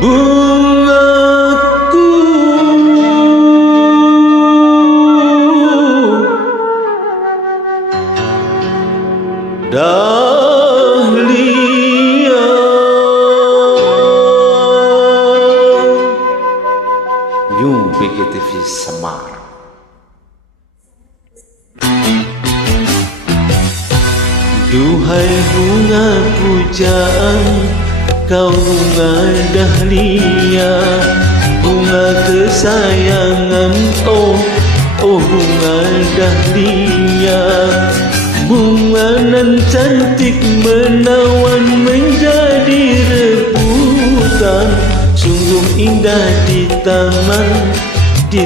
Bungaku dahlia, New BKTV Semar. Duhai bunga pujaan, kau bunga dahlia, bunga kesayangan, oh bunga dahlia. Bunga nan cantik menawan menjadi rebutan, sungguh indah di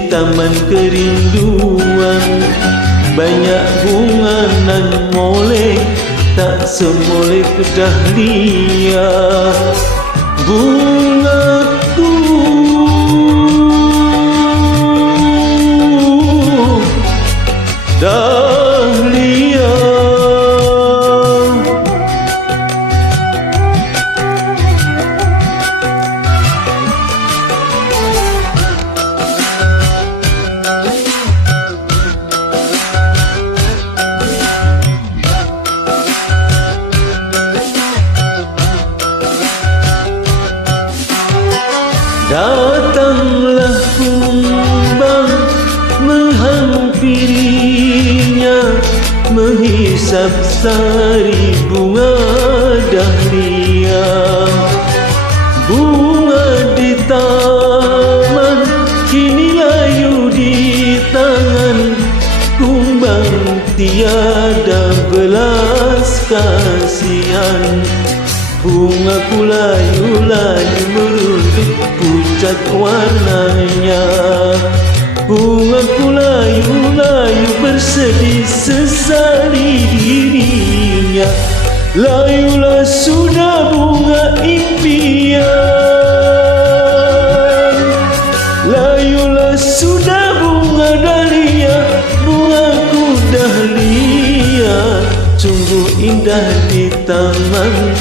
taman kerinduan. Banyak bunga nan molek, tak semolek dahlia. Bungaku dahlia, datanglah kumbang menghampirinya, menghisap sari bunga dahlia. Bunga di taman kini layu di tangan, kumbang tiada belas kasihan. Bungaku layu-layu merunduk pucat warnanya, bungaku layu-layu bersedih sesali dirinya. Layulah sudah bunga impian, layulah sudah bunga dahlia, bungaku dahlia. Sungguh indah di taman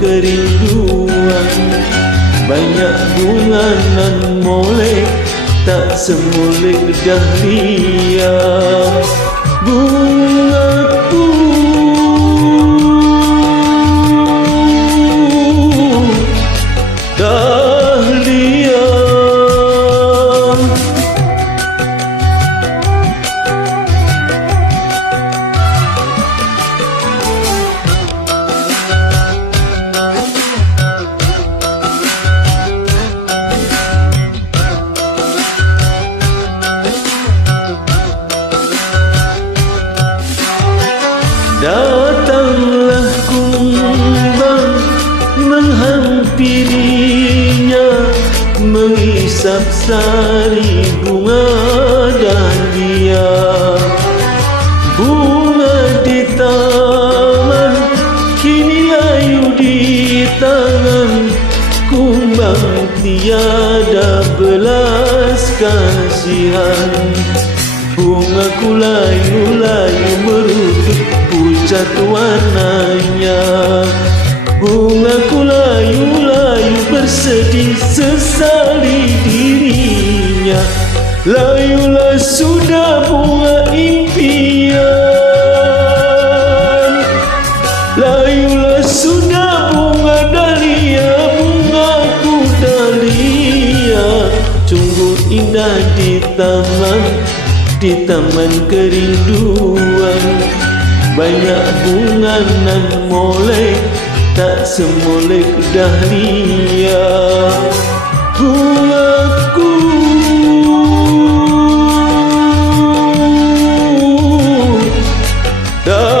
kerinduan. Banyak bunga nan molek, tak semolek dahlia. Bungaku dahlia, datanglah kumbang menghampirinya, menghisap sari bunga dahlia. Bunga di taman kini layu di tangan, kumbang tiada belas kasihan. Bungaku layu-layu merunduk pucat warnanya, bungaku layu-layu bersedih sesali dirinya. Layulah sudah bunga impian, layulah sudah bunga dahlia, bungaku dahlia. Sungguh indah di taman kerinduan. Banyak bunga nan molek, tak semolek dahlia. Bungaku dahlia.